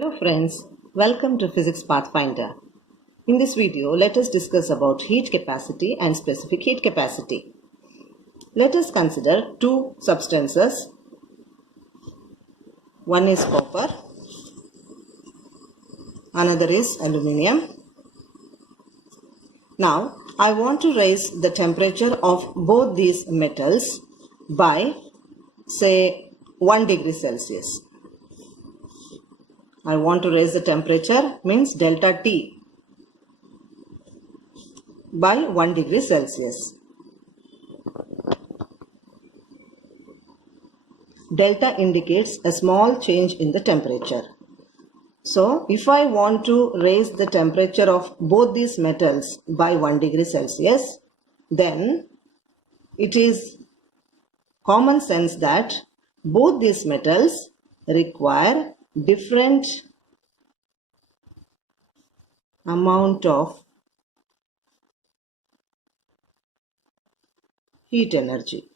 Hello friends, welcome to Physics Pathfinder. In this video, let us discuss about heat capacity and specific heat capacity. Let us consider two substances. One is copper, another is aluminium. Now, I want to raise the temperature of both these metals by, say, 1 degree Celsius. I want to raise the temperature means delta T by 1 degree Celsius. Delta indicates a small change in the temperature. So, if I want to raise the temperature of both these metals by 1 degree Celsius, then it is common sense that both these metals require different amount of heat energy.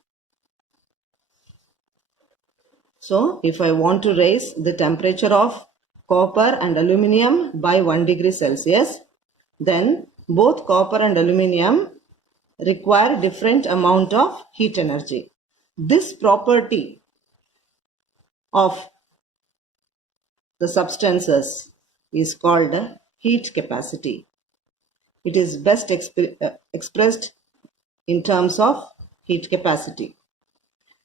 So, if I want to raise the temperature of copper and aluminium by 1 degree Celsius, then both copper and aluminium require different amount of heat energy. This property of the substances is called heat capacity. It is best expressed in terms of heat capacity.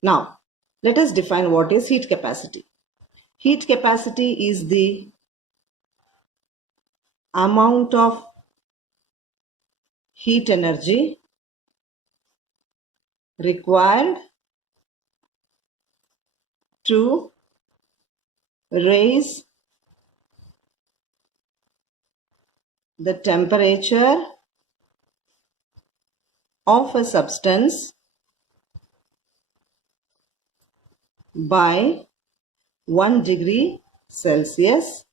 Now, let us define what is heat capacity. Heat capacity is the amount of heat energy required to raise the temperature of a substance by 1 degree Celsius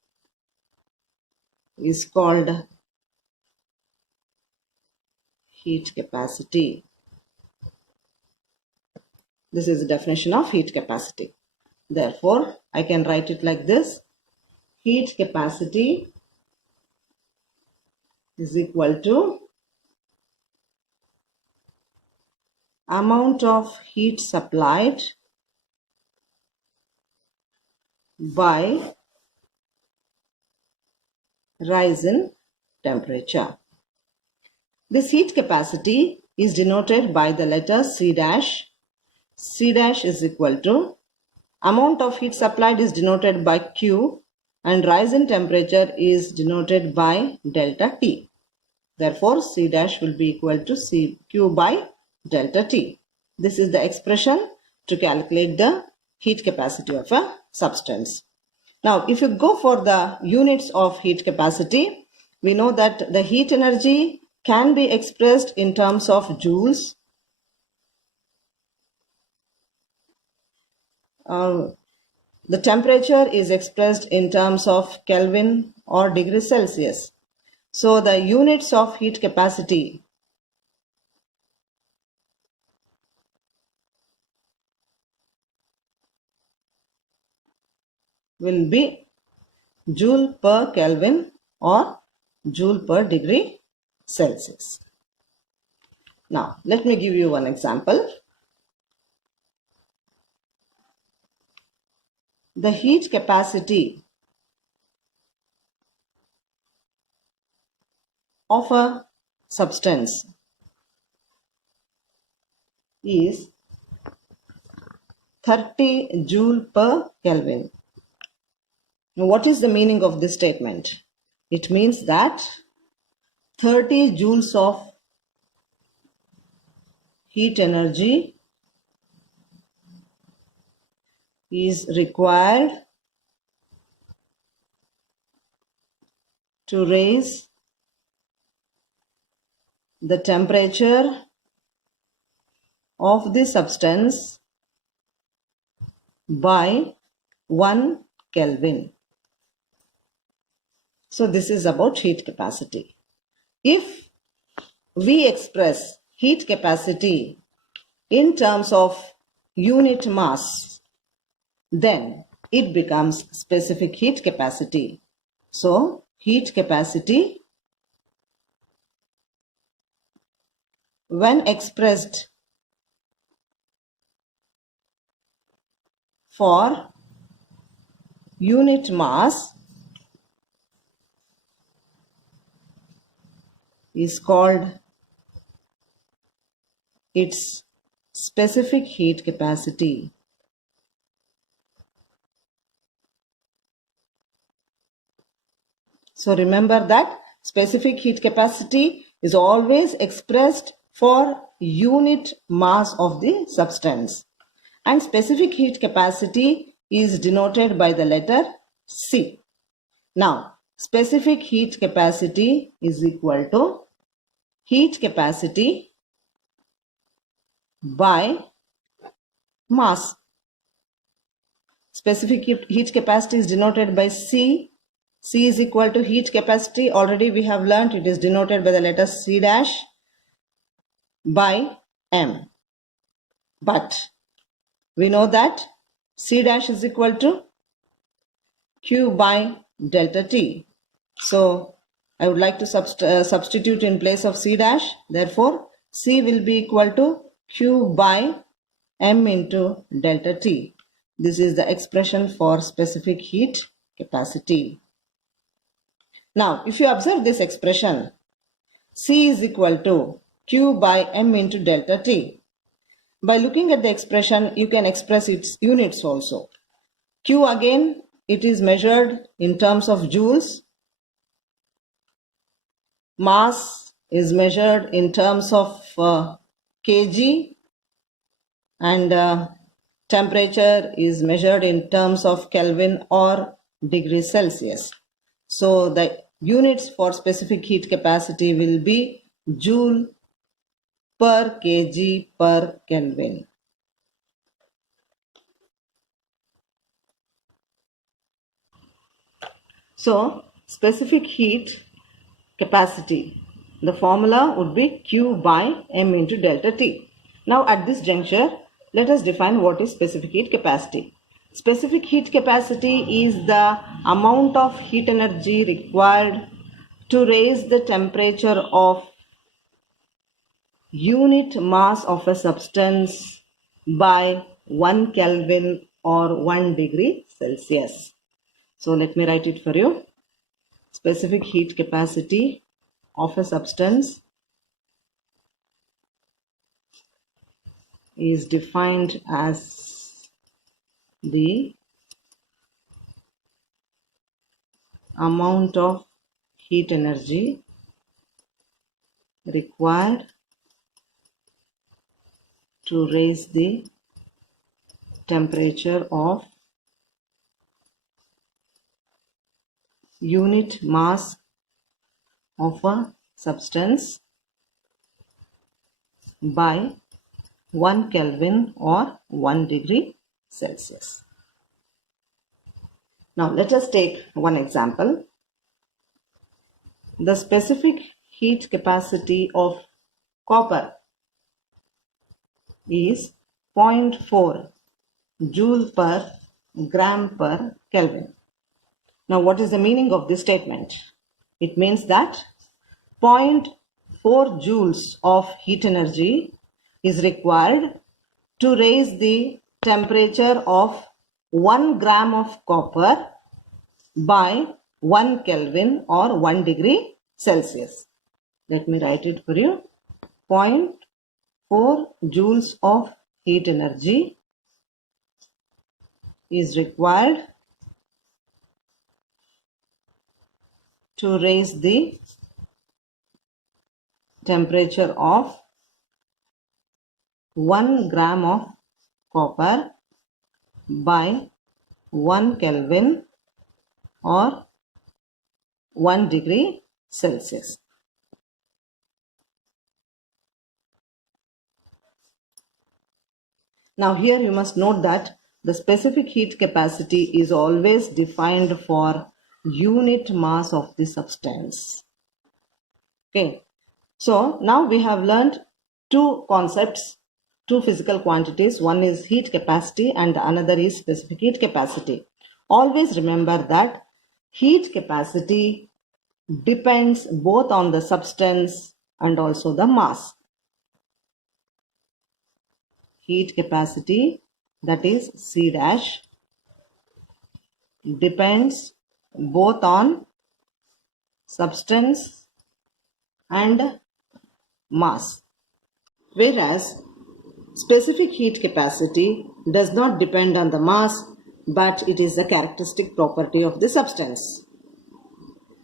is called heat capacity. This is the definition of heat capacity. Therefore, I can write it like this. Heat capacity is equal to amount of heat supplied by rise in temperature. This heat capacity is denoted by the letter C dash. C dash is equal to amount of heat supplied is denoted by Q and rise in temperature is denoted by delta T. Therefore, C dash will be equal to Q by delta T. This is the expression to calculate the heat capacity of a substance. Now, if you go for the units of heat capacity, we know that the heat energy can be expressed in terms of joules. The temperature is expressed in terms of Kelvin or degree Celsius. So the units of heat capacity will be joule per Kelvin or joule per degree Celsius. Now, let me give you one example. The heat capacity of a substance is 30 joule per Kelvin. Now, what is the meaning of this statement? It means that 30 joules of heat energy is required to raise the temperature of the substance by 1 Kelvin. So this is about heat capacity. If we express heat capacity in terms of unit mass, then it becomes specific heat capacity. So, heat capacity, when expressed for unit mass, is called its specific heat capacity. So remember that specific heat capacity is always expressed for unit mass of the substance, and specific heat capacity is denoted by the letter C. Now, specific heat capacity is equal to heat capacity by mass. Specific heat capacity is denoted by C. C is equal to heat capacity. Already we have learnt it is denoted by the letter C dash by M. But we know that C dash is equal to Q by delta T. So I would like to substitute in place of C dash. Therefore, C will be equal to Q by M into delta T. This is the expression for specific heat capacity. Now, if you observe this expression, C is equal to Q by M into delta T. By looking at the expression, you can express its units also. Q again, it is measured in terms of joules. Mass is measured in terms of kg, and temperature is measured in terms of Kelvin or degrees Celsius. So the units for specific heat capacity will be joule per kg per Kelvin. So specific heat capacity, the formula would be Q by M into delta T. Now at this juncture, let us define what is specific heat capacity. Specific heat capacity is the amount of heat energy required to raise the temperature of unit mass of a substance by 1 Kelvin or 1 degree Celsius. So let me write it for you. Specific heat capacity of a substance is defined as the amount of heat energy required to raise the temperature of unit mass of a substance by 1 Kelvin or 1 degree Celsius. Now let us take one example. The specific heat capacity of copper is 0.4 joule per gram per Kelvin. Now what is the meaning of this statement? It means that 0.4 joules of heat energy is required to raise the temperature of 1 gram of copper by 1 Kelvin or 1 degree Celsius. Let me write it for you. 0.4 joules of heat energy is required to raise the temperature of 1 gram of copper by 1 Kelvin or 1 degree Celsius. Now here you must note that the specific heat capacity is always defined for unit mass of the substance. Okay, so now we have learned two concepts, two physical quantities. One is heat capacity and the another is specific heat capacity. Always remember that heat capacity depends both on the substance and also the mass. Heat capacity, that is C dash, depends both on substance and mass, whereas specific heat capacity does not depend on the mass, but it is a characteristic property of the substance.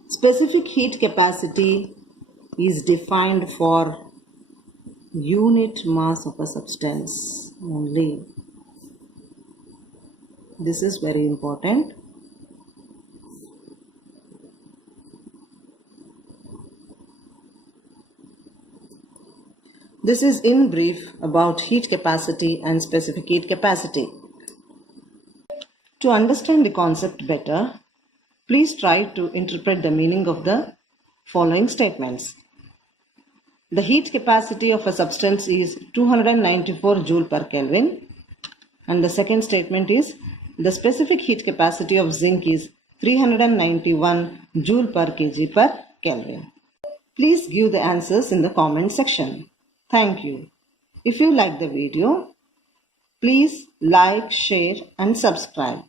Specific heat capacity is defined for unit mass of a substance only. This is very important. This is in brief about heat capacity and specific heat capacity. To understand the concept better, please try to interpret the meaning of the following statements. The heat capacity of a substance is 294 joule per Kelvin, and the second statement is the specific heat capacity of zinc is 391 joule per kg per Kelvin. Please give the answers in the comment section. Thank you. If you like the video, please like, share and subscribe.